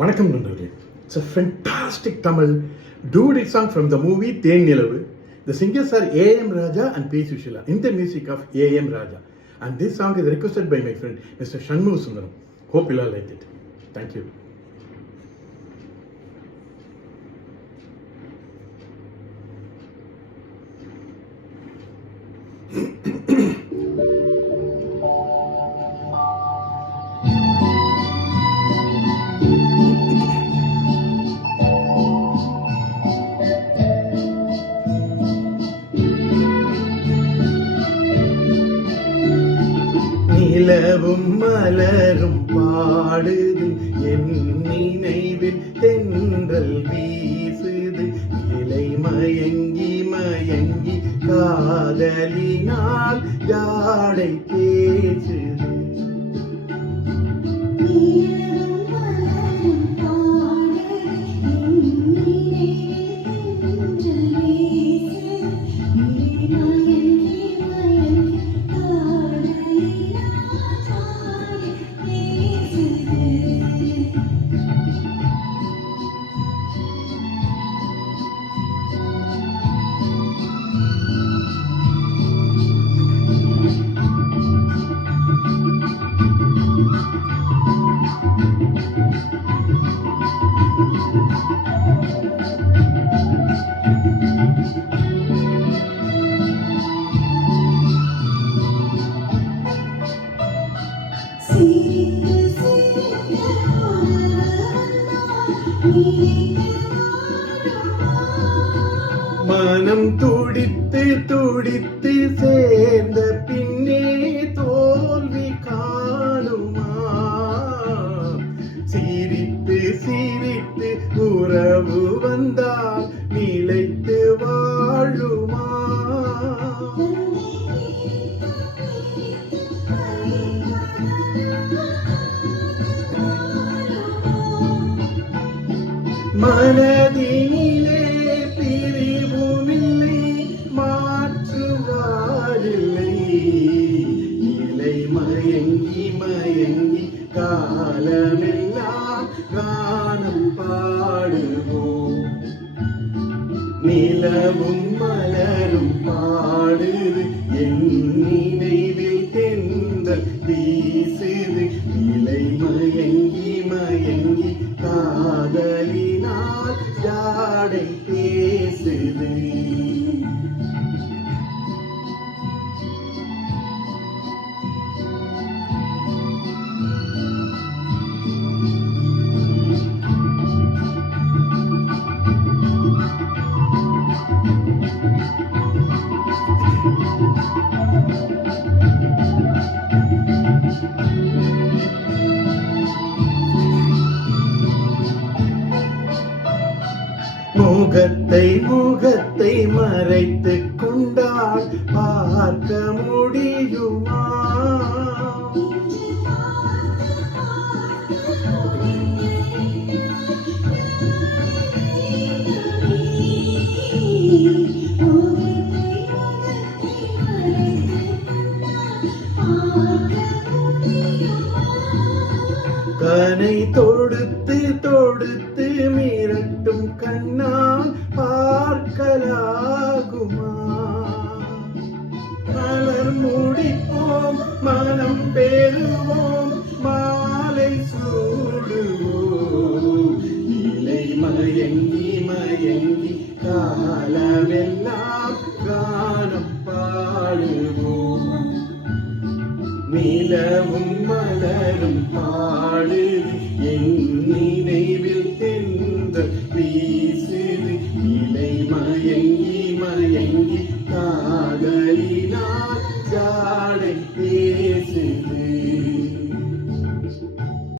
வணக்கம் நண்பர்களே. It's a fantastic Tamil duet song from the movie Then Nilavu. The singers are A.M. Raja and P. Sushila in the music of A.M. Raja. And this song is requested by my friend Mr. Shanmu Sundaram. Hope you all like it. Thank you. நிலவும் மலரும் பாடுது என் நினைவில் தென்றல் வீசுது இலை மயங்கி மயங்கி காதலினால் ஜாடை பேசுது. மனம் துடித்து துடித்து சேர்ந்த பின்னே தோல்வி காணுமா? சிரித்து சிரித்து உறவு வந்தால் நிலைத்து வாழுமா? மனதினிலே பிரிவுமில்லை மாற்றுவாரில்லை இலை மயங்கி மயங்கி காலமெல்லாம் கானம் பாடுவோம். நிலவும் மலரும் பாடுது என் நினைவில் தென்றல் வீசுது இலை மயங்கி மயங்கி காதலினால் ஜாடை பேசுது. முகத்தை முகத்தை மறைத்து கொண்டால் பார்க்க முடியுமா? கனை தொடுத்து தொடுத்து மிரட்டும் கண்ணால் பார்க்கலாகுமா? மலர் முடிப்போம் மனம் பெறுவோம் மாலை சூடுவோம் இலை மயங்கி மயங்கி காலமெல்லாம் கானம் பாடுவோம். நிலவும் மலரும் பாடு